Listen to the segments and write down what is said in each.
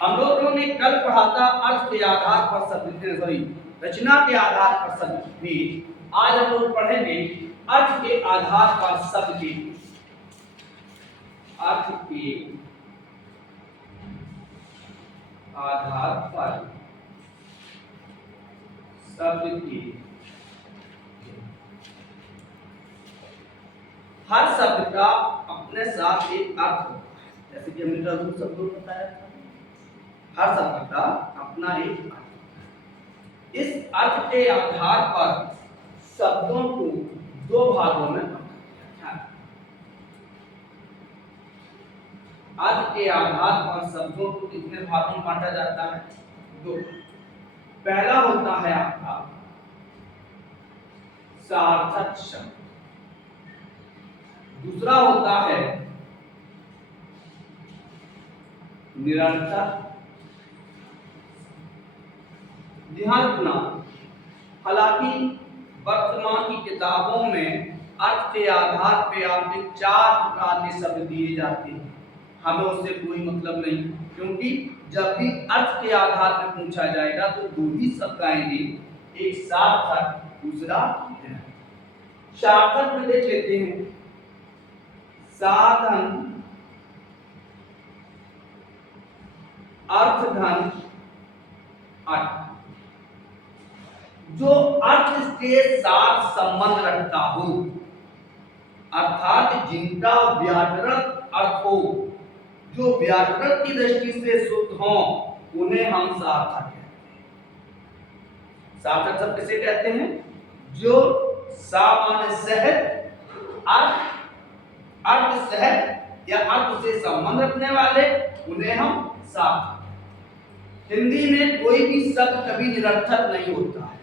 हम लोगों ने कल पढ़ा था अर्थ के आधार पर शब्द, सॉरी, रचना के आधार पर शब्द भी। आज हम लोग पढ़ेंगे अर्थ के आधार पर शब्द की, अर्थ के आधार पर शब्द की। हर शब्द का अपने साथ एक अर्थ होता है, जैसे कि हमने कल शब्द को बताया था। हर शब्द का अपना एक अर्थ होता है। इस अर्थ के आधार पर शब्दों को दो भागों में बांटा गया है। अर्थ के आधार पर शब्दों को कितने भागों में बांटा जाता है? दो। पहला होता है आपका सार्थक शब्द, दूसरा होता है निरर्थक। ध्यान रखना, हालांकि वर्तमान की किताबों में अर्थ के आधार पे आपके 4 प्रकार के शब्द दिए जाते हैं। हमें उससे कोई मतलब नहीं, क्योंकि जब भी अर्थ के आधार पर पूछा जाएगा तो दो ही शब्द आएंगे, एक सार्थक, दूसरा निरर्थक। सार्थक में देख लेते हैं, साधन, अर्थधन, अर्थ। जो अर्थ के साथ संबंध रखता हो, अर्थात जिनका व्याकरण अर्थ हो, जो व्याकरण की दृष्टि से शुद्ध हो, उन्हें हम सार्थक कहते हैं। सार्थक शब्द किसे कहते हैं? जो सामान्य सहज, अर्थ सहज या अर्थ से संबंध रखने वाले, उन्हें हम सार्थक। हिंदी में कोई भी शब्द कभी निरर्थक नहीं होता है।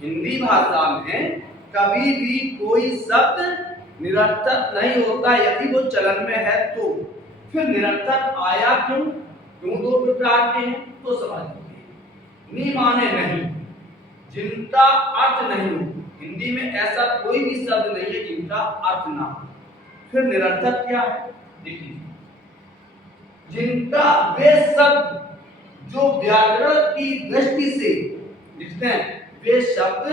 हिंदी भाषा में कभी भी कोई शब्द निरर्थक नहीं होता। यदि वो चलन में है तो फिर निरर्थक आया क्यों? क्यों दो प्रकार के हैं तो समझिए। नी माने नहीं, जिनका अर्थ नहीं हो। हिंदी में ऐसा कोई भी शब्द नहीं है जिनका अर्थ ना हो। फिर निरर्थक क्या है? देखिए, जिनका वे शब्द जो व्याकरण की दृष्टि से लिखते हैं, वे शब्द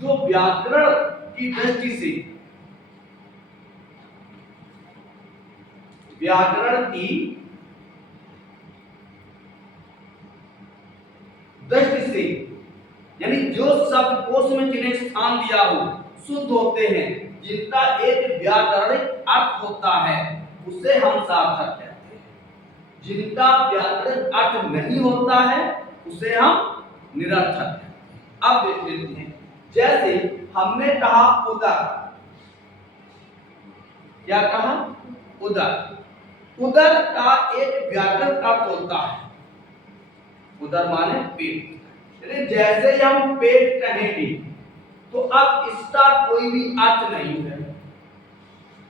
जो व्याकरण की दृष्टि से, व्याकरण की दृष्टि से, यानी जो शब्द कोश में जिन्हें स्थान दिया हो, शुद्ध होते हैं, जिनका एक व्याकरणिक अर्थ होता है, उसे हम सार्थक कहते हैं। जिनका व्याकरणिक अर्थ नहीं होता है, उसे हम निरर्थक कहते हैं। अब देख लेते हैं, जैसे हमने कहा उदर। क्या कहा? उदर। उदर का एक व्याकरण अर्थ होता है, उदर माने पेट। जैसे ही हम पेट कहेंगे तो अब इसका कोई भी अर्थ नहीं है,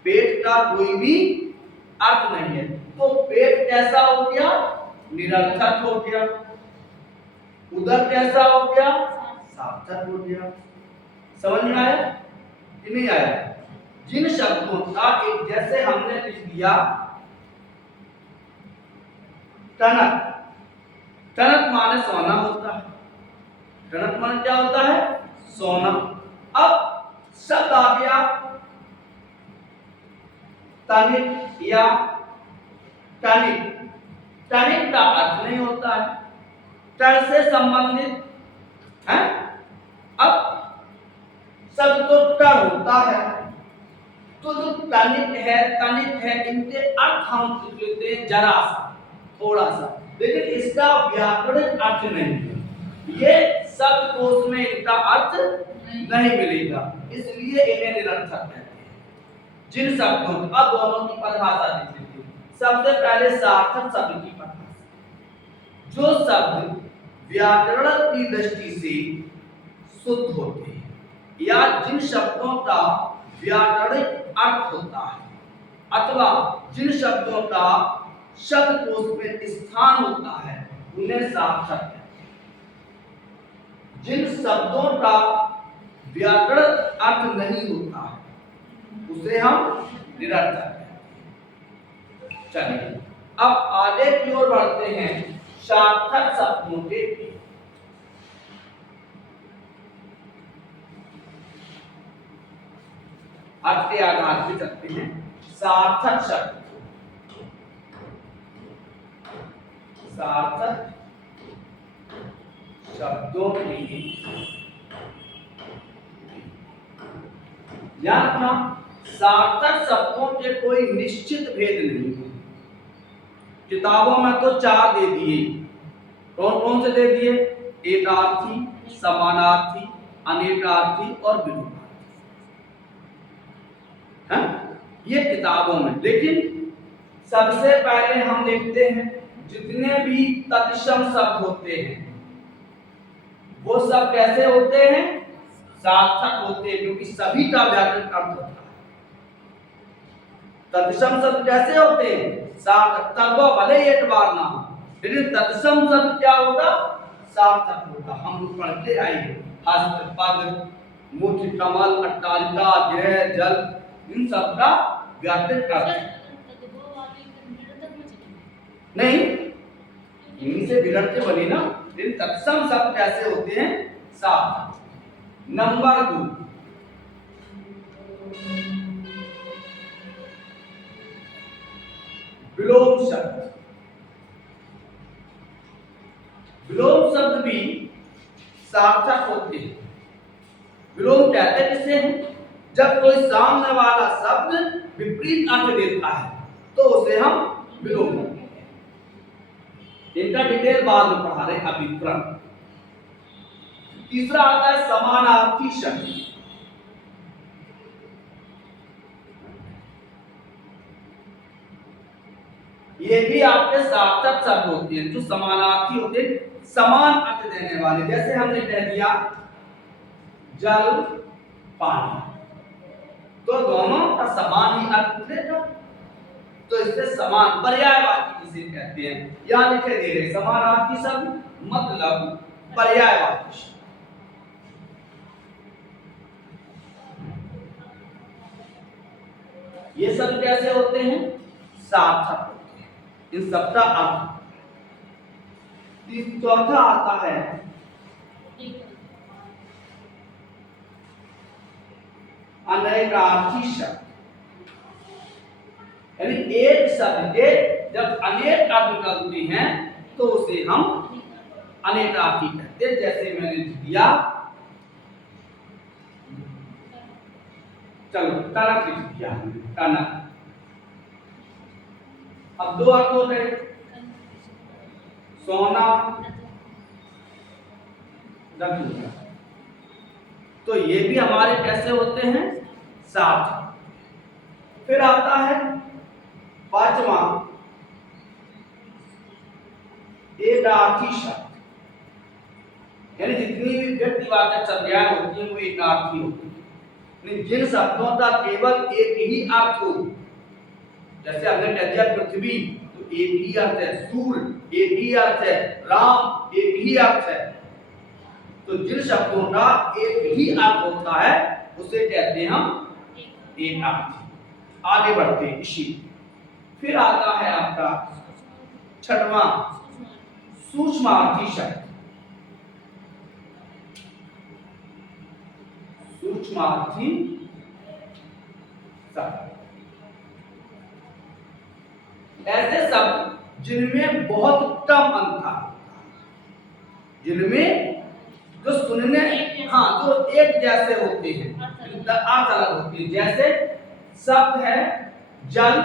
पेट का कोई भी अर्थ नहीं है, तो पेट कैसा हो गया? निरर्थक हो गया। उदर कैसा हो गया? सार्थक हो गया। समझ में आया कि नहीं आया? जिन शब्दों का एक, जैसे हमने लिख दिया टनक। टनक माने सोना होता है। टनक माने क्या होता है? सोना। अब शब्द आ गया तनिक या टनिक। टनिक का अर्थ नहीं होता है, टर से संबंधित है। अब शब्द तो टर होता है, तो जो टनिक है, इनके अर्थ हम लिख लेते हैं जरा सा, थोड़ा सा, लेकिन इसका व्याकरणिक अर्थ नहीं है। ये शब्द कोश में इनका अर्थ नहीं मिलेगा, इसलिए इन्हें निरर्थक कहते हैं। जिन शब्दों, अब दोनों की परिभाषा देख लेते हैं। सबसे पहले सार्थक शब्द की परिभाषा। जो शब्द व्याकरण की दृष्टि से शुद्ध होते हैं, या जिन शब्दों का व्याकरणिक अर्थ होता है, अथवा जिन शब्दों का शब्दकोश में स्थान होता है, उन्हें सार्थक कहते हैं। जिन शब्दों का व्याकरण अर्थ नहीं होता है, उसे हम निरर्थक कहते हैं। चलिए अब आगे की ओर बढ़ते हैं सार्थक शब्दों के। अर्थ के आधार पे चलते हैं सार्थक शब्द। सार्थक शब्दों की याद रखना, सार्थक शब्दों के कोई निश्चित भेद नहीं है। किताबों में तो 4 दे दिए। कौन कौन से दे दिए? एकार्थी, समानार्थी, अनेकार्थी और विलोमार्थी। ये किताबों में। लेकिन सबसे पहले हम देखते हैं जितने भी तत्सम शब्द होते हैं वो सब कैसे होते हैं? सार्थक होते हैं, क्योंकि सभी का व्याकरण अर्थ होता है। तत्सम शब्द कैसे होते हैं? सार्थक। तत्व भले एक बार ना हो, लेकिन तत्सम शब्द क्या होगा? सार्थक होगा। हम लोग पढ़ते आएंगे हस्त, पद, मुठ, कमल, अट्टालिका, गृह, जल, इन सब का व्याकरण अर्थ नहीं, इन्हीं से विलट के बनी ना। लेकिन तत्सम शब्द कैसे होते हैं? सार्थक। नंबर 2, विलोम शब्द। विलोम शब्द भी सार्थक होते हैं। विलोम कहते किसे हैं? जब कोई सामने वाला शब्द विपरीत अर्थ देता है तो उसे हम विलोम कहते हैं। इनका डिटेल बाद में पढ़ा रहे हैं, अभी तुरंत। तीसरा आता है समानार्थी शब्द। ये भी आपके सार्थक शब्द होते हैं जो समानार्थी होते हैं, समान अर्थ देने वाले। जैसे हमने कह दिया जल, पानी, तो दोनों का समान ही अर्थ देगा, तो इससे समान पर्यायवाची किसे कहते हैं? यहां लिखे दे रहे समानार्थी शब्द मतलब पर्यायवाची शब्द। ये सब कैसे होते हैं? सार्थक होते हैं। इन सब का अर्थ। चौथा आता है अनेकार्थी शब्द। यानी एक शब्द के जब अनेक अर्थ निकलते हैं तो उसे हम अनेकार्थी कहते हैं। जैसे मैंने दिया, चलो टनक लिख दिया, टनक। अब 2 अर्थ हो गए, सोना, रत्न। तो ये भी हमारे कैसे होते हैं? सार्थक। फिर आता है 5वां एकार्थी शब्द। यानी जितनी भी व्यक्तिवाचक संज्ञाएं होती हैं वो एकार्थी होती हैं। जिन शब्दों का केवल एक ही अर्थ हो, जैसे हमने कह दिया पृथ्वी, तो एक ही अर्थ है। सूर्य एक ही अर्थ है। राम एक ही अर्थ है। तो जिन शब्दों का एक ही अर्थ होता है उसे कहते हैं हम एकार्थी। आगे बढ़ते हैं इसी। फिर आता है आपका 6वां सूक्ष्मार्थी शब्द। सूक्ष्मार्थी शब्द ऐसे शब्द जिनमें बहुत कम अंतर, जिनमें जो सुनने जो एक जैसे होते हैं, अर्थ अलग होते हैं। जैसे शब्द है जल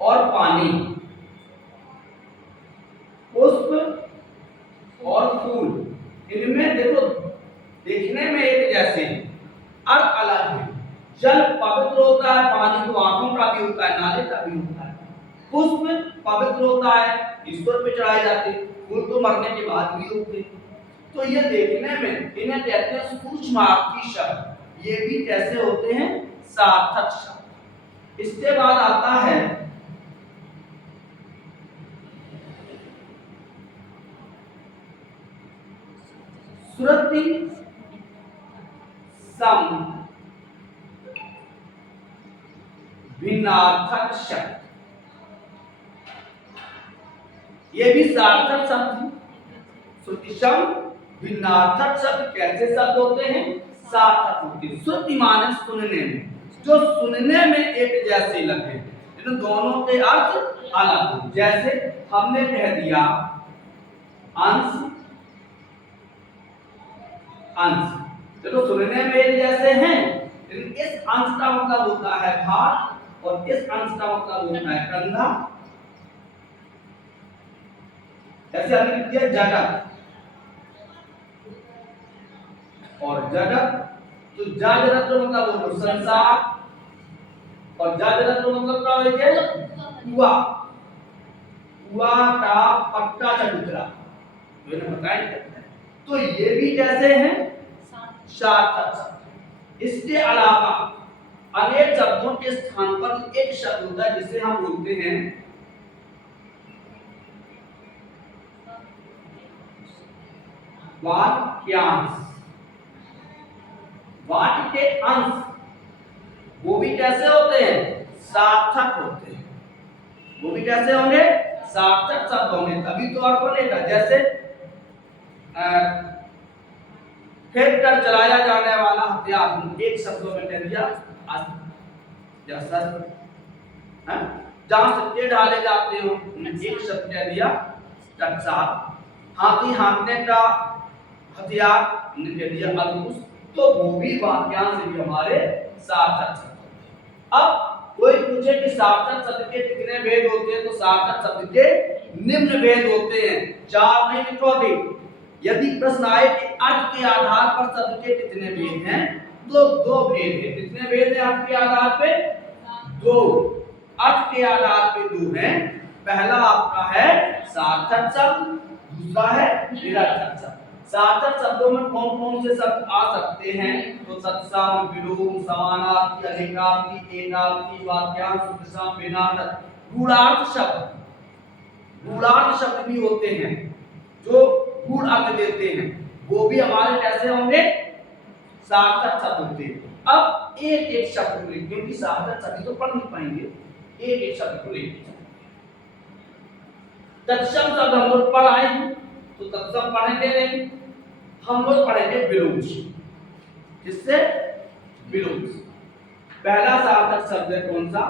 और पानी, पुष्प और फूल। इनमें देखो देखने में एक जैसे हैं, अर्थ अलग है। जल पवित्र होता है, पानी तो आंखों का भी होता है, नाले का भी होता है। पुष्प पवित्र होता है, ईश्वर पे चढ़ाए जाते हैं। फूल तो मरने के बाद भी होते हैं। तो ये देखने में इन्हें कहते हैं सूक्ष्मार्थी शब्द। ये भी कैसे होते हैं? सार्थक शब्द। इसके बाद आता है श्रुति सम भिन्नार्थक शब्द। ये भी सार्थक शब्द है। श्रुतिसम भिन्नार्थक शब्द कैसे शब्द होते हैं? सार्थक होते हैं। श्रुति माने सुनने में, जो सुनने में एक जैसे लगे, इन दोनों के अर्थ अलग हो। जैसे हमने कह दिया अंश अंश, चलो सुनने में एक जैसे हैं, लेकिन इस अंश का मतलब होता है भाग और इस अंश का मतलब होता है कंधा। जैसे हमने लिख दिया जगत और जगत, तो जगत का मतलब वो संसार और जगत का मतलब क्या होता है? कुआ, कुआ का पक्का चबूतरा, मैंने बताया। तो ये भी कैसे हैं? सार्थक शब्द। इसके अलावा अनेक शब्दों के स्थान पर एक शब्द होता है जिसे हम बोलते हैं वाक्यांश। वाक्य के अंश वो भी कैसे होते हैं? सार्थक होते हैं। वो भी कैसे होंगे? सार्थक शब्द होंगे, तभी तो अर्थ बनेगा। जैसे फेंक कर चलाया जाने वाला हथियार, एक शब्दों में कह दिया जहां सत्य ढाले जाते हो, एक शब्द कह दिया टकसाल। हाथी हाँकने का हथियार कह दिया अंकुश। तो वो भी वाक्यांश भी हमारे सार्थक शब्द। अब कोई पूछे कि सार्थक शब्द के कितने भेद होते हैं, तो सार्थक शब्द के निम्न भेद होते हैं, 4 नहीं लिखोगे। यदि प्रश्न आए कि अर्थ के आधार पर शब्द के कितने भेद हैं, तो 2 भेद हैं। कितने भेद हैं अर्थ के आधार पे? 2। अर्थ के आधार पे 2 हैं। पहला आपका है सार्थक शब्द, दूसरा है निरर्थक शब्द। सार्थक शब्दों में कौन कौन से शब्द आ सकते हैं? तो तत्सम, विलोम, समानार्थी, अनेकार्थी, एकार्थी, वाक्यांश, उपसम, भिन्नार्थक। गूढ़ार्थ शब्द, गूढ़ार्थ शब्द भी होते हैं जो गूढ़ अर्थ देते हैं, वो भी हमारे कैसे होंगे? सार्थक शब्द होते हैं। अब एक एक शब्द को लिख, क्योंकि सार्थक सभी तो पढ़ नहीं पाएंगे, एक एक शब्द को लिख। तत्सम शब्द हम लोग पढ़ाए, तो तत्सम पढ़ेंगे नहीं, हम लोग पढ़ेंगे विलोम। जिससे विलोम पहला सार्थक शब्द है कौन सा?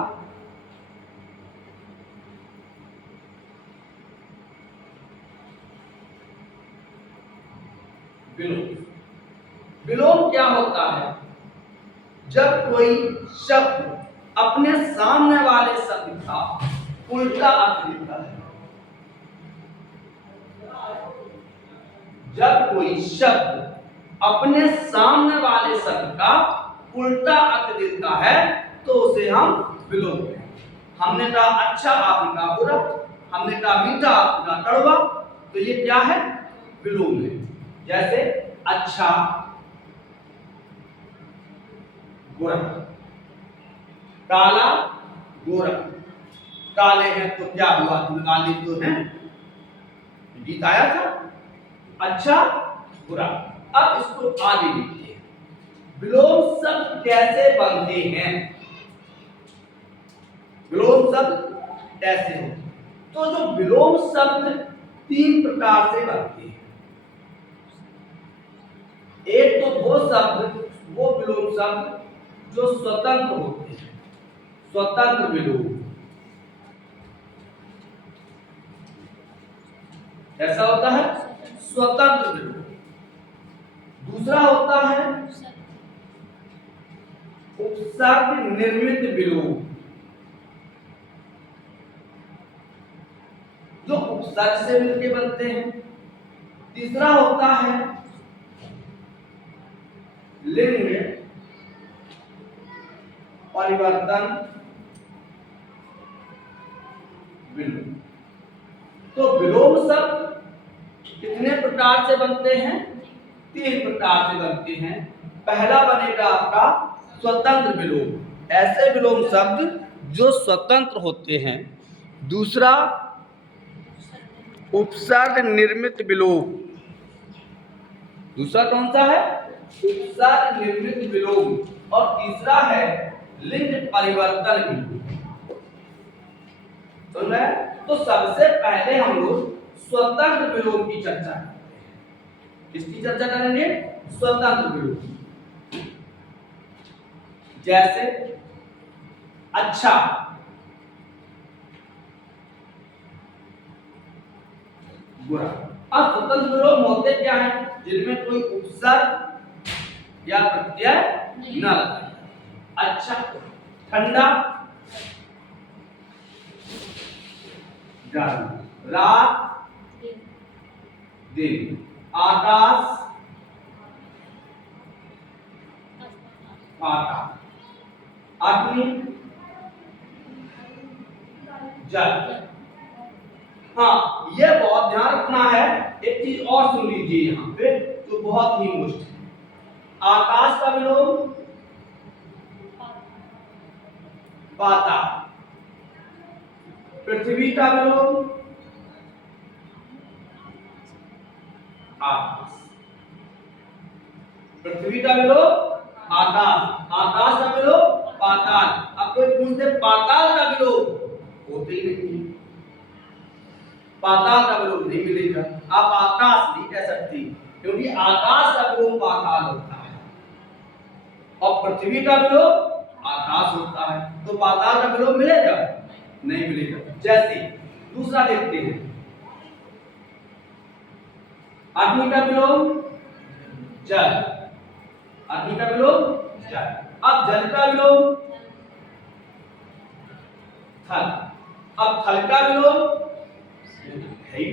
विलोम। विलोम क्या होता है? जब कोई शब्द अपने सामने वाले शब्द का उल्टा अर्थ देता है। जब कोई शब्द अपने सामने वाले शब्द का उल्टा अर्थ देता है तो उसे हम विलोम कहते हैं। हमने कहा अच्छा, आपने कहा बुरा, हमने कहा मीठा, आपने कहा कड़वा, तो ये क्या है? विलोम है। जैसे अच्छा गोरा, काला गोरा। काले हैं तो क्या हुआ? काले तो हैं, गीत आया था, अच्छा बुरा। अब इसको आगे लिखते हैं, विलोम शब्द कैसे बनते हैं? विलोम शब्द कैसे होते? तो जो विलोम शब्द 3 प्रकार से बनते हैं। एक तो वो शब्द, वो विलोम शब्द जो स्वतंत्र होते हैं, स्वतंत्र विलोम। ऐसा होता है स्वतंत्र विलोम। दूसरा होता है उपसर्ग निर्मित विलोम, जो उपसर्ग से मिलके बनते हैं। तीसरा होता है लिंग परिवर्तन विलोम। तो विलोम शब्द कितने प्रकार से बनते हैं? 3 प्रकार से बनते हैं। पहला बनेगा आपका स्वतंत्र विलोम, ऐसे विलोम शब्द जो स्वतंत्र होते हैं। दूसरा उपसर्ग निर्मित विलोम, दूसरा कौन सा है? उपसर्ग निर्मित विलोम। और तीसरा है लिंग परिवर्तन विलोम। तो सबसे पहले हम लोग स्वतंत्र विलोम की चर्चा करते हैं। किसकी चर्चा करेंगे? स्वतंत्र विलोम। जैसे अच्छा, बुरा। अब स्वतंत्र विलोम होते क्या है? जिनमें कोई उपसर्ग या प्रत्यय न लगाया। अच्छा, ठंडा, गर्म, रात, दिन, आकाश, पाताल, अग्नि, जल। हाँ, ये बहुत ध्यान रखना है। एक चीज और सुन लीजिए यहाँ पे, जो बहुत ही मुश्किल है। आकाश का विलोम पाताल, पृथ्वी का विलोम आकाश, पृथ्वी का विलोम आकाश, आकाश का विलोम पाताल। अब कोई पूछते पाताल का विलोम, होते ही नहीं, पाताल का विलोम नहीं मिलेगा। आप आकाश नहीं कह सकती, क्योंकि आकाश का विलोम पाताल होता है और पृथ्वी का विलोम आकाश होता है, तो पाताल का विलोम मिलेगा? नहीं मिलेगा। जैसे दूसरा देखते हैं, अग्नि का विलोम जल, अग्नि का विलोम जल। अब जल का विलोम थल, अब थल का विलोम है।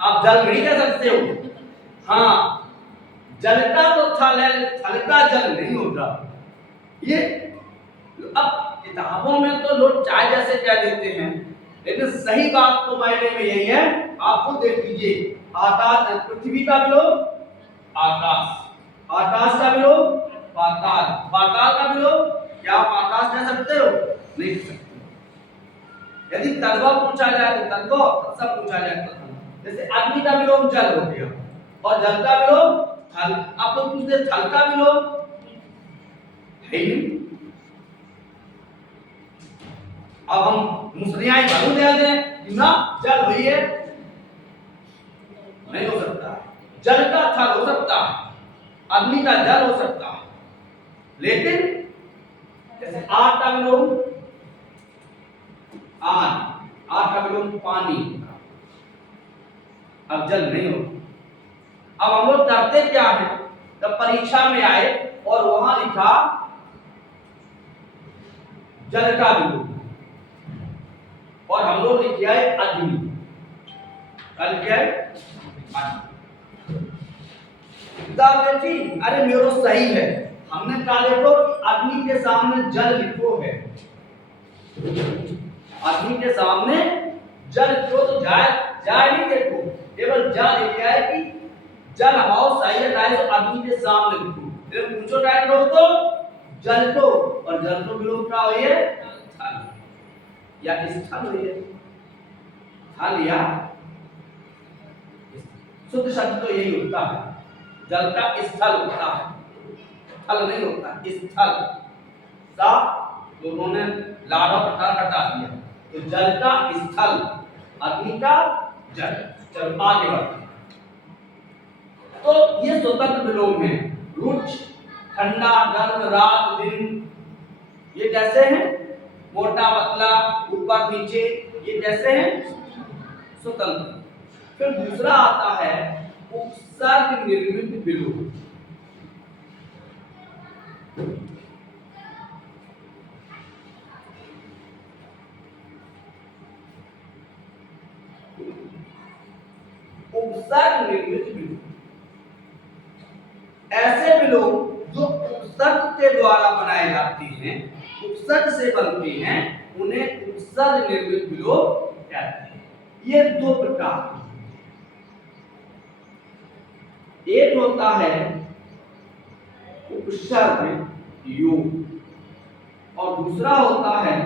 आप जल नहीं कह सकते हो। हाँ, जल का तो थल है, थल का जल नहीं होता। ये अब किताबों में तो लोग चाय जैसे कह देते हैं, लेकिन सही बात तो मायने में यही है। आप खुद देख लीजिए, आकाश, पृथ्वी का विलोम आकाश, आकाश का विलोम पाताल, पाताल का विलोम क्या आप आकाश कह सकते हो? नहीं कह सकते। यदि तलवा पूछा जाए तो तलवा, सब पूछा जाए तो तलवा। जैसे अग्नि का विलोम जल हो गया और जल का विलोम थल। आप लोग पूछते थल का विलोम है ही नहीं। अब हम मुसलियां भरू दे दें ना, जल हुई है, नहीं हो सकता। जल का थल हो सकता है, अग्नि का जल हो सकता है, लेकिन जैसे आग का विलोम आग, आग का विलोम पानी, अब जल नहीं होता। अब हम लोग करते क्या है, जब परीक्षा में आए और वहां लिखा जल का विलोम और हम लोग लिख दिया है अग्नि, कल क्या है अग्नि। अरे मेरो सही है, हमने कहा देखो अग्नि के सामने जल लिखो है, अग्नि के सामने जल लिखो तो जाए नहीं, देखो केवल जल लिख दिया है कि जल हमारा सही है, तो अग्नि के सामने लिखो। फिर पूछो टाइम लो तो जल को, और जल को विलोम का हो ये थल या स्थल हो ये थल या शुद्ध शब्द तो यही होता है, जल का स्थल होता है, थल नहीं होता। स्थल सा दोनों ने लाभा प्रकार हटा दिया, तो जल का स्थल, अग्नि का जल। चल आगे बढ़ते हैं। तो ये स्वतंत्र विलोम है। रुच, ठंडा, गर्म, रात, दिन, ये कैसे हैं? मोटा पतला, ऊपर नीचे, ये कैसे हैं? स्वतंत्र। फिर दूसरा आता है उपसर्ग निर्मित विलोम। उपसर्ग निर्मित विलोम ऐसे विलोम जो उपसर्ग के द्वारा बनाए जाते हैं, उपसर्ग से बनते हैं, उन्हें उपसर्ग निर्मित विलोम कहते हैं। ये दो प्रकार, एक होता है उपसर्ग योग और दूसरा होता है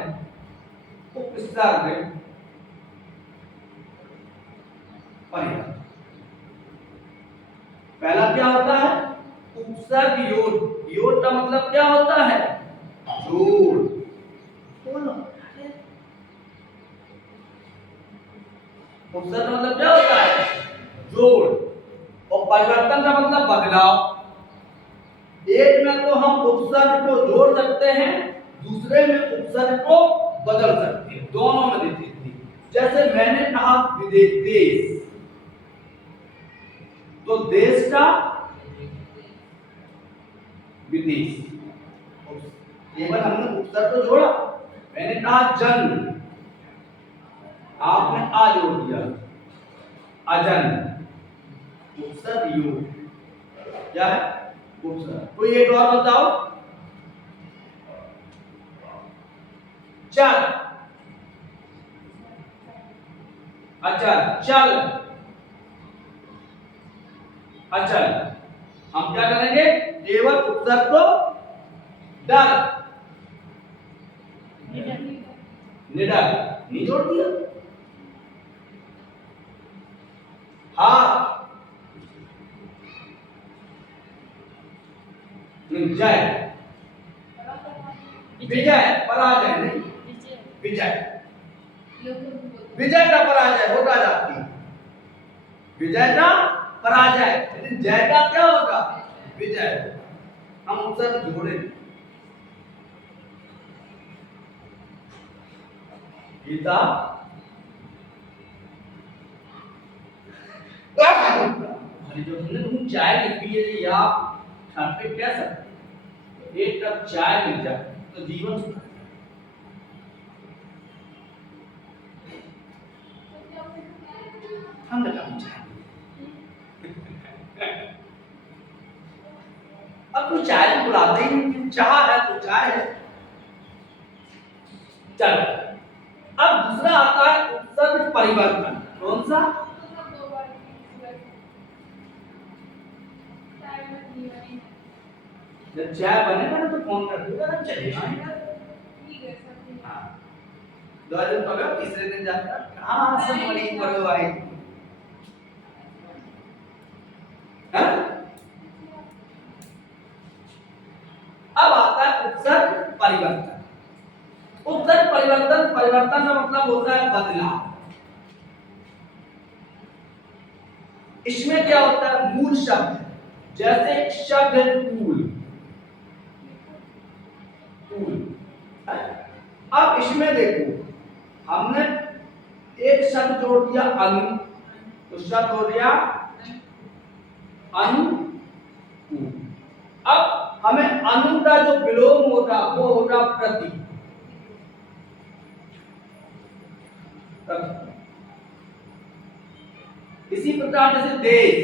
उपसर्ग परिवर्तन। पहला क्या होता है? उपसर्ग योग। योग का मतलब क्या होता है? जोड़। उपसर्ग मतलब क्या होता है? जोड़, और परिवर्तन का मतलब बदलाव। एक में तो हम उपसर्ग को जोड़ सकते हैं, दूसरे में उपसर्ग को बदल सकते हैं, दोनों में देती थी। जैसे मैंने कहा विदेश, देश, तो देश का विदेश, केवल हमने उपसर्ग को जोड़ा। मैंने कहा जन, आपने आ जोड़ दिया, अजन, उपसर्ग यू, क्या है उपसर्ग। कोई एक और बताओ, चल, अचल, चल, अचल। हम क्या करेंगे, केवल उपसर्ग को डर, निडर, नहीं जोड़ दिया। हाथ, जय, विजय, पराजय नहीं, विजय, विजय का पराजय होगा जाती, विजय का पराजय, लेकिन जय का क्या होगा, विजय। हम उपसर्ग जोड़े, गीता, जो हमने तुम चाय लिख दी है, या ठंड पे कह सकते, एक कप चाय मिल जाए तो जीवन सुधर जाए। ठंड का चाय, अब कोई चाय तो बुलाते ही नहीं, चाह है तो चाय है। चलो, अब दूसरा आता है उपसर्ग परिवर्तन। कौन सा, जब चाय बनेगा ना तो फोन कर दूंगा ना, चलेगा। हाँ, 2 दिन पकड़, तीसरे दिन जाता कहाँ से मरीज पड़ो भाई। अब आता है उपसर्ग परिवर्तन। उपसर्ग परिवर्तन, परिवर्तन का मतलब होता है बदलाव। इसमें क्या होता है, मूल शब्द, जैसे शब्द है टूल, अब इसमें देखो, हमने एक शब्द जोड़ दिया अनु, तो शब्द हो गया अनु। अब हमें अनु का जो विलोम होगा वो होगा प्रति। इसी प्रकार जैसे देश,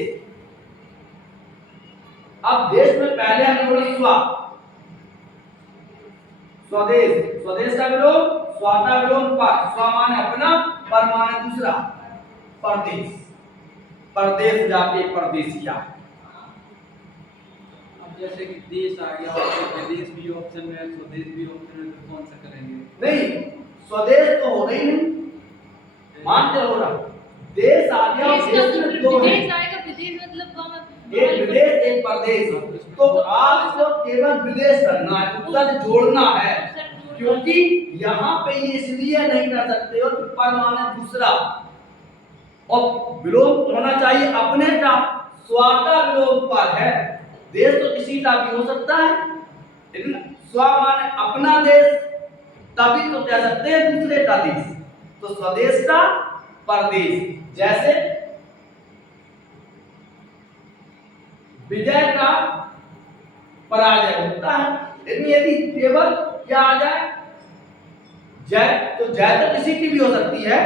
अब देश में पहले हमने बोला स्वा, स्वदेश, स्वदेश का विलोम, स्वा का विलोम पर, स्वा माने अपना, पर माने दूसरा, परदेश, परदेश जाके परदेसिया। अब जैसे कि देश आ गया, प्रदेश भी ऑप्शन में है, स्वदेश भी ऑप्शन में, तो कौन सा करेंगे? नहीं, स्वदेश तो होना ही नहीं, मानते हो रहा, देश आ गया, देश में दो है, विदेश आएगा, विदेश मतलब एक विदेश एक परदेश। तो आपको केवल विदेश करना है, उपसर्ग जोड़ना है, क्योंकि यहाँ पे ये इसलिए नहीं कर सकते हो कि पर माने दूसरा, और विलोम होना चाहिए अपने का, स्वा का विलोम पर है, देश तो किसी का भी हो सकता है, लेकिन स्वा माने अपना देश, तभी तो कह सकते हैं दूसरे का देश, तो स्वदेश का परदेश। जैसे विजय का पराजय होता है, लेकिन यदि केवल क्या आ जाए जय, तो जय तो किसी की भी हो सकती है,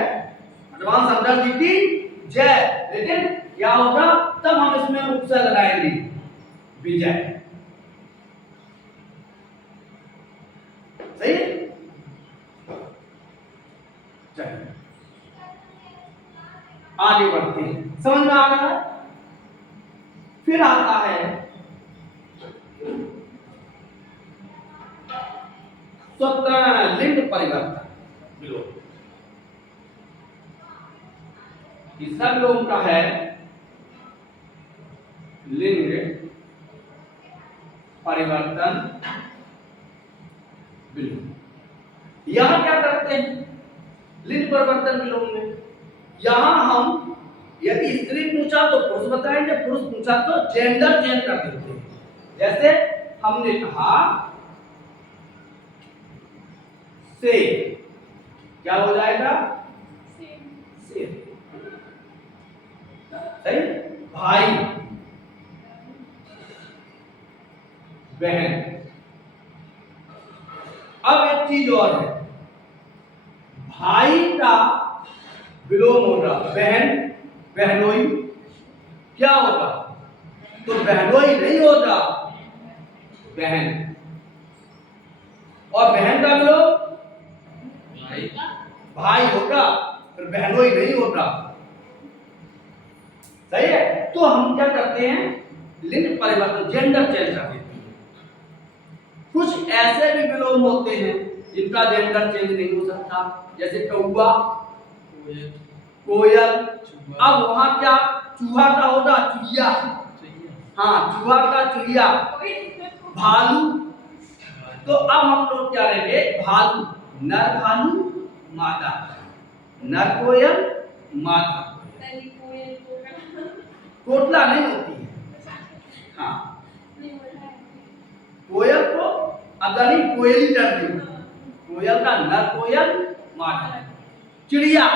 भगवान शंकर जी की जय, लेकिन क्या होगा, तब हम इसमें उपसर्ग लगाएंगे विजय। सही है, चलिए आगे बढ़ते हैं, समझ में आ गया। फिर आता है स्वतः लिंग परिवर्तन विलोम। तीसरा विलोम का है लिंग परिवर्तन विलोम। यहां क्या करते हैं लिंग परिवर्तन विलोम में, यहां हम यदि स्त्री पूछा तो पुरुष बताएंगे, पुरुष पूछा तो जेंडर चेंज कर देते हैं। जैसे हमने कहा से, क्या हो जाएगा? से। सही। भाई, बहन। अब एक चीज और है, भाई का विलोम होगा बहन, बहनोई। क्या होगा? तो बहनोई नहीं होगा, बहन। और बहन का विलोम भाई भाई होगा, फिर बहनोई नहीं होगा। सही है। तो हम क्या करते हैं? लिंग परिवर्तन, जेंडर चेंज कर देते हैं। कुछ ऐसे भी विलोम होते हैं जिनका जेंडर चेंज नहीं हो सकता, जैसे कौवा, कोयल कोयल। चूहा अब वहां क्या? चूहा का होगा चुहिया। हाँ, चूहा का चुहिया। भालू। तो अब हम लोग क्या रहेंगे? भालू, नर भालू, मादा नर कोयल, मादा कोयल। कोटला नहीं होती है। हाँ, कोयल को अगली कोयली कर दी। कोयल का नर कोयल, मादा। चिड़िया,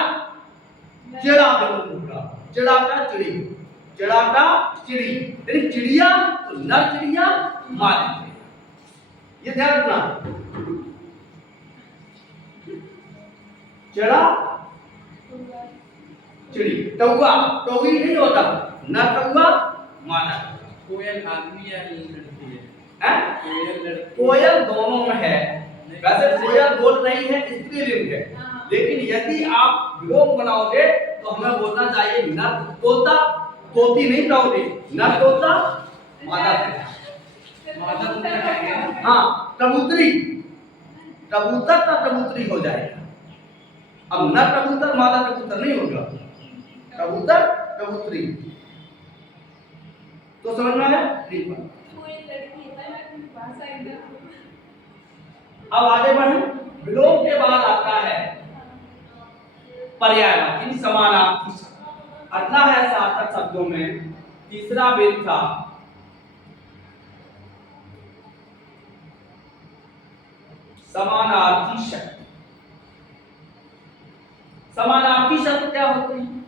चिड़ा विलोम होगा, चिड़ा का चिड़ी, चिड़ा का चिड़ी। यानी चिड़िया तो नर चिड़िया, मादा चिड़िया। ये ध्यान रखना। चिड़ा, चिड़ी। कौवा, कौवी नहीं होता, नर कौवा, मादा। कोयल आदमी या लड़की है? हैं? कोयल लड़की कोयल दोनों में है। वैसे कोयल बोल रही है, स्त्रीलिंग है, लेकिन यदि आप विलोम बनाओगे तो हमें बोलना चाहिए नर तोता, तोती नहीं कहोगे, नर तोता, मादा तोता। मादा तोता कहेंगे। हाँ, कबूतरी, कबूतर का कबूतरी हो जाएगा। अब नर कबूतर, मादा कबूतर नहीं होगा, कबूतर, कबूतरी। तो समझ में आया? ठीक है। अब आगे बढ़े। विलोम के बाद आता है पर्यायवाची, समानार्थी शब्द। अगला है सार्थक शब्दों में तीसरा वेद था समानार्थी शब्द। समानार्थी शब्द क्या होते हैं?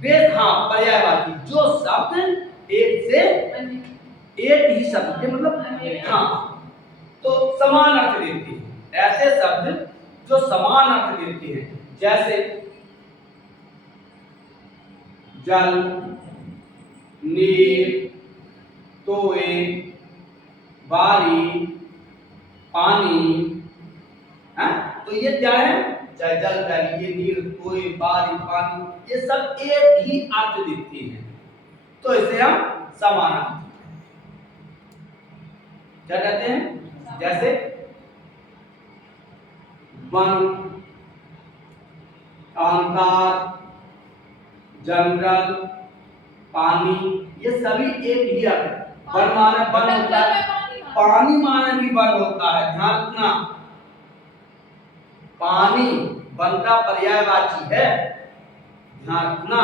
वेद, हाँ, पर्यायवाची, जो शब्द एक से एक ही शब्द के मतलब, हाँ, तो समान अर्थ देते हैं। ऐसे शब्द जो समान अर्थ देते हैं, जैसे जल, नीर, तोए, बारी, पानी। हाँ, तो ये क्या है? चाहे जल कह लीजिए, नीर, तोए, बारी, पानी, ये सब एक ही अर्थ देते हैं, तो इसे हम समान अर्थ क्या कहते हैं? जैसे वन, कांतार, जंगल, पानी, ये सभी एक ही अर्थ है। वन माने वन होता है, पानी माने भी वन होता है। ध्यान रखना, पानी वन का पर्यायवाची है, ध्यान रखना।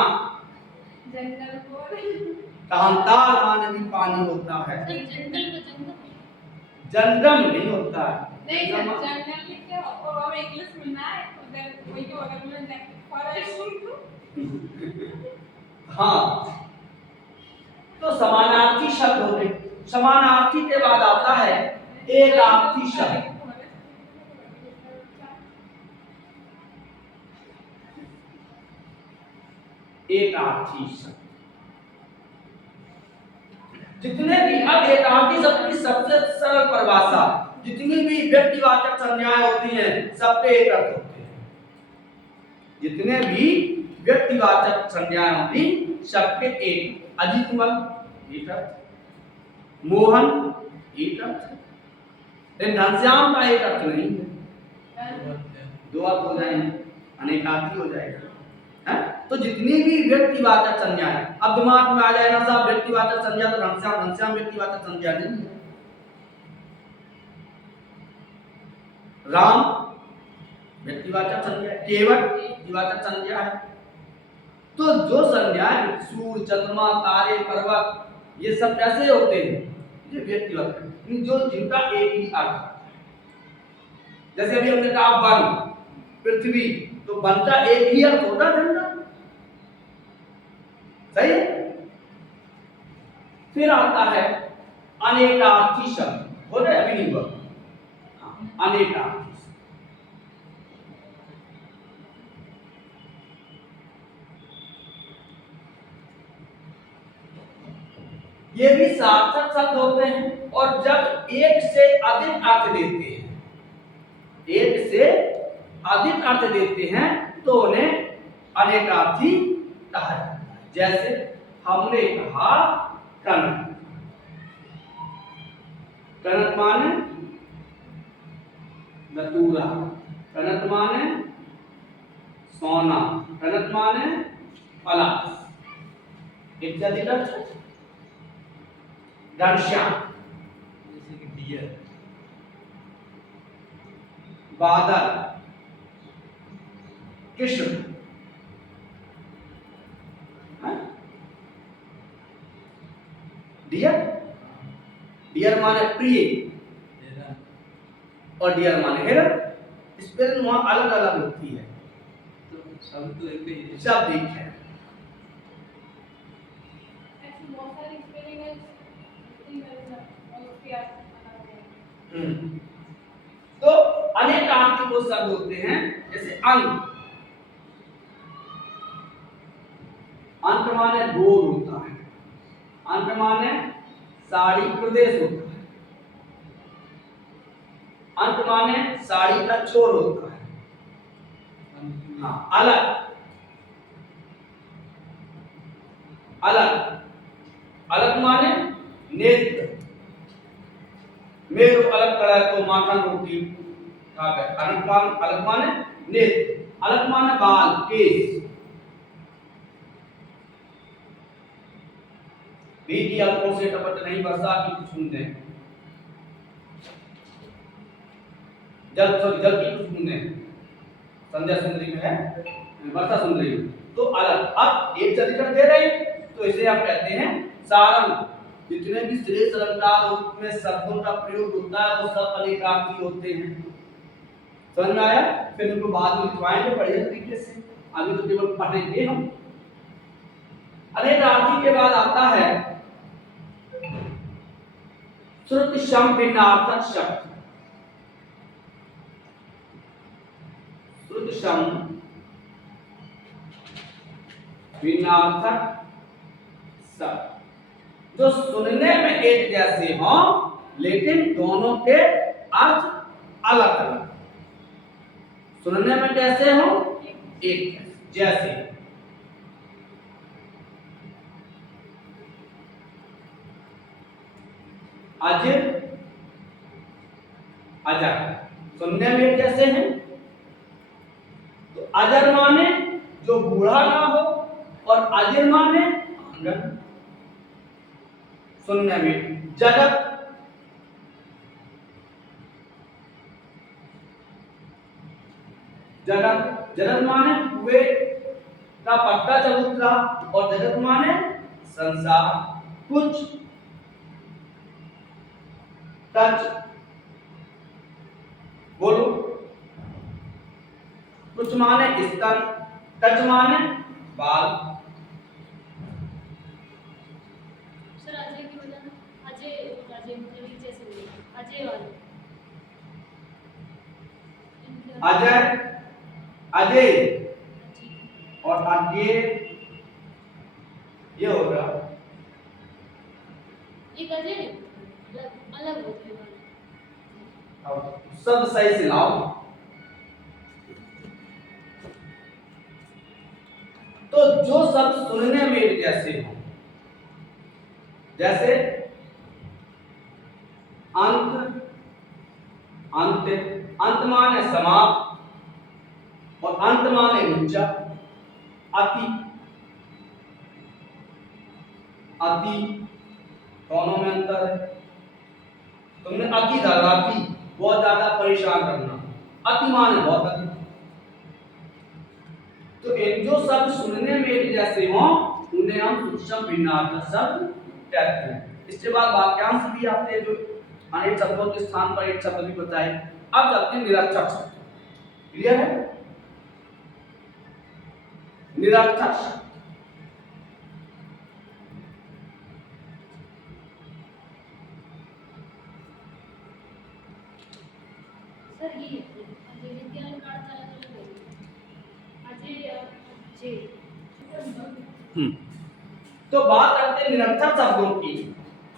कांतार माने भी पानी होता है, जंगम नहीं होता है। नहीं, जंगल में क्या और अब इंग्लिश में ना है, उधर वही तो अगर मैं फॉरेस्ट। हाँ, तो समानार्थी शब्द हो गए। समानार्थी के बाद आता है एकार्थी शब्द। एकार्थी शब्द जितने भी, अब एकार्थी शब्द की सबसे सरल परिभाषा, जितनी भी व्यक्तिवाचक संज्ञाएं होती हैं सबके एक अर्थ होते हैं। जितने भी व्यक्तिवाचक संज्ञाएं होती सबके एक। अजितमल एक अर्थ, मोहन एक अर्थ, लेकिन घनश्याम का एक अर्थ नहीं है, दो अर्थ हो जाएंगे, अनेकार्थी हो जाएगा। है? तो जितनी भी व्यक्तिवाचक संज्ञाएं, अब दिमाग में आ जाए ना साहब व्यक्तिवाचक संज्ञा तो घनश्याम, घनश्याम व्यक्तिवाचक संज्ञा नहीं है। राम व्यक्तिवाचक संज्ञा, केवट व्यक्तिवाचक संज्ञा है, तो जो संज्ञाएं सूर्य, चंद्रमा, तारे, पर्वत ये सब कैसे होते हैं? ये व्यक्तिगत हैं, जो जिनका एक ही अर्थ है। जैसे अभी हमने कहा वन, पृथ्वी, तो वन का एक ही अर्थ होता है जंगल, सही है। फिर आता है अनेकार्थी शब्द, हो रहे अभी नहीं हुआ। अनेकार्थी ये भी सार्थक शब्द होते हैं, और जब एक से अधिक अर्थ देते हैं, एक से अधिक अर्थ देते हैं तो उन्हें अनेकार्थी कहा जाता है। जैसे हमने कहा कनक, कनक माने धतूरा, कनक माने सोना, कनक माने पलाश, एक से अधिक अर्थ। घनश्याम जैसे कि डियर, बादल, कृष्ण, डियर, डियर माने प्रिय और डियर माने हिरण। स्पेलिंग वहां अलग अलग होती है, तो शब्द तो एक ही है। शब्द एक है। ऐसे बहुत सारी स्पेलिंग है, और उसके अर्थ अलग है। तो अनेकार्थी वो शब्द होते हैं, जैसे अंक, अंक माने गोल होता है, अंक माने साड़ी प्रदेश होता है, अंक माने साड़ी का छोर होता है। हाँ, अलग, अलग, अलग माने नेत्र, मेरु अलग कड़ा तो माखन रोटी खा गए। अलग माने नेत्र, अलग माने बाल, केस। बीती अल्पों से कपट नहीं बरसा की कुछ सुनते हैं, जल की कुछ सुनते हैं, संध्या सुंदरी में है, वर्षा सुंदरी में। तो अलग, अब एक अधिकरण दे रहे हैं तो इसे आप कहते हैं सारंग। जितने भी श्रेष्ठ अलंकार रूप में शब्दों का प्रयोग होता है वो सब अनेकार्थी होते हैं। समझ में आया? फिर उनको बाद में लिखवाएंगे बढ़िया तरीके से, अभी तो केवल पढ़ेंगे हम। अनेकार्थी के बाद आता है श्रुति शम भिन्नार्थक शब्द। श्रुति शम भिन्नार्थक शब्द जो सुनने में एक जैसे हों लेकिन दोनों के अर्थ अलग अलग। सुनने में कैसे हो? एक जैसे। अजर, अजर सुनने में एक जैसे हैं। तो अजर माने जो बूढ़ा ना हो और अजर माने आंगन। सुनने में जगत, जगत, जगत माने कुएं का पट्टा चबूतरा, और जगत माने संसार, कुछ, टच, बोलो, कुछ माने स्तन, टच माने बाल। सर अजय की वजह अजय अजय मतलब ये जैसे हुई अजय वाले अजय, अजय और अजय ये होगा। एक अजय नहीं अलग अलग होते हैं। अब सब सही से लाओ। तो जो शब्द सुनने में एक जैसे हो, जैसे अंत, अंत, अंत माने समाप्त और अंत माने ऊंचा। अति, अति दोनों में अंतर है। तुमने अति धारा की बहुत ज्यादा परेशान करना, अति माने बहुत अधिक। तो इन जो शब्द सुनने में एक जैसे हों उन्हें हम सूक्ष्म भिन्नार्थक शब्द कहते हैं। इसके बाद वाक्यांश भी आते हैं जो अनेक शब्दों के स्थान पर एक शब्द भी बताए। अब चलते हैं निरर्थक शब्द। क्लियर है? निरर्थक शब्द सर ये अजय विज्ञान का अर्थ अलग अलग है। अजय जे तो बात करते हैं निरर्थक शब्दों की।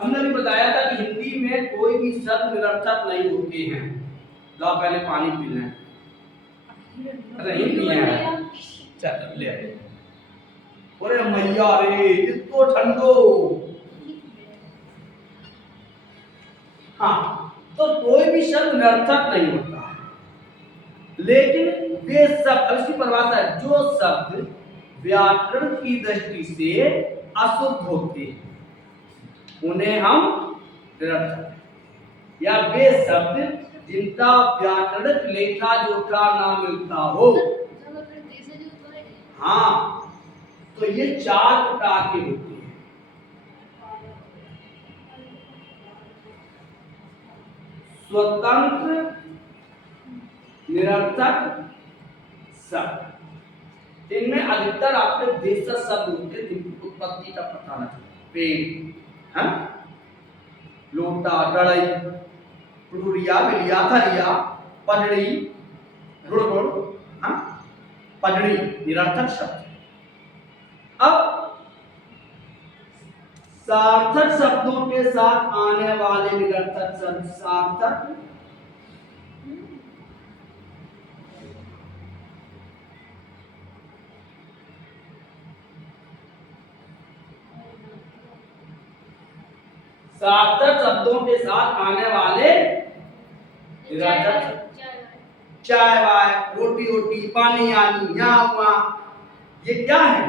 हमने भी बताया था कि हिंदी में कोई भी शब्द निरर्थक नहीं होते हैं। लो पहले पानी पी लें। अरे नहीं पिए हैं। चल ले आए। अरे मैया रे इतो ठंडो। हाँ, तो कोई भी शब्द निरर्थक नहीं होता है। लेकिन वे शब्द, अब इसकी परिभाषा है, जो शब्द व्याकरण की दृष्टि से अशुद्ध होते हैं उन्हें हम निरर्थक, या वे शब्द जिनका व्याकरणिक लेखा जोखा ना मिलता हो। हाँ, तो ये 4 प्रकार के होते हैं। स्वतंत्र निरर्थक शब्द, इनमें अधिकतर आपके देशज शब्द होते हैं जिनकी उत्पत्ति का पता नहीं। पेड़, हाँ, लोटा, गड़ई, टुरिया, बिलिया, थरिया, पगड़ी, गुड़गुड़, हाँ, पगड़ी निरर्थक शब्द। अब सार्थक शब्दों के साथ आने वाले निरर्थक शब्द सार्थक, सार्थक शब्दों के साथ आने वाले निरर्थक शब्द, चाय वाय, रोटी रोटी, पानी आनी, यहाँ हुआ, ये क्या है?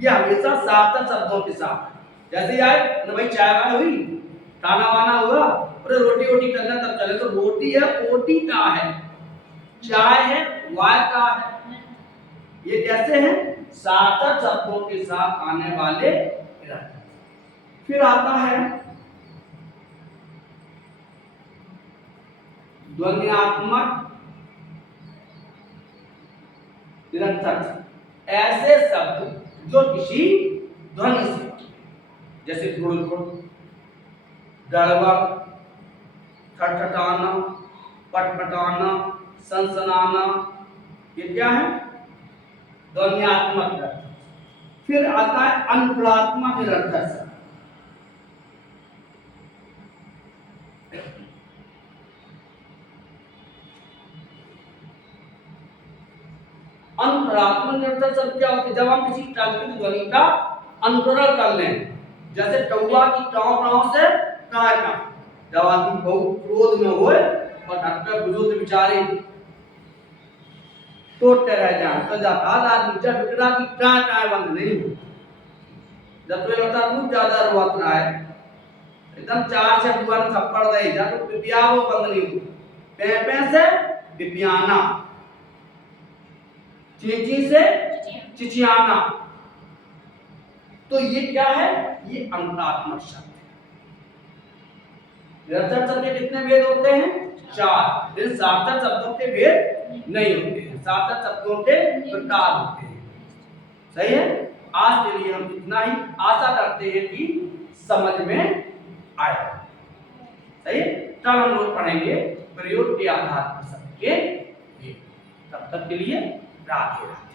ये हमेशा सार्थक शब्दों के साथ है। जैसे आए तो भाई चाय वाय हुई, खाना वाना हुआ, और रोटी रोटी करना तब चले। तो रोटी है, ओटी का है, चाय है, वाय का है। ये कैसे हैं? सार्थक शब्दों के साथ आने वाले निरर्थक। फिर आता है ध्वन्यात्मक निरर्थक, ऐसे शब्द जो किसी ध्वनि से, जैसे गुड़गुड़, गड़बड़, खटखटाना, पटपटाना, सनसनाना, ये क्या है? ध्वन्यात्मक निरर्थक। फिर आता है अनुप्रात्मक निरर्थक। अनुप्रात्मक निरर्थक शब्द क्या होते हैं? जब हम किसी प्राकृतिक ध्वनि का अनुकरण कर लें, जैसे कौवा की टाँव टाँव से कहाँ का, जब आदमी बहुत क्रोध में होए और ढक्कर बुजुर्ग बेचारे टूटते रह जाए तो जाता आदमी जब बिगड़ा की टाँ टाँ बंद नहीं हो, जब तो लगता खूब ज्यादा रोवत रहा है, एकदम 4 से बुआ ने थप्पड़ दे जा तो पिपिया वो बंद नहीं हो, पे पे से पिपियाना, चींची से चिचियाना। तो ये क्या है? ये अंतात्मक शब्द है। निरर्थक शब्द के कितने भेद होते हैं? 4। लेकिन सार्थक शब्दों के भेद नहीं होते हैं। सार्थक शब्दों के प्रकार होते हैं। सही है? आज के लिए हम इतना ही, आशा करते हैं कि समझ में आया। सही है? कल हम लोग पढ़ेंगे प्रयोग के आधार पर शब्द के भेद। तब तक के लिए राधे राधे।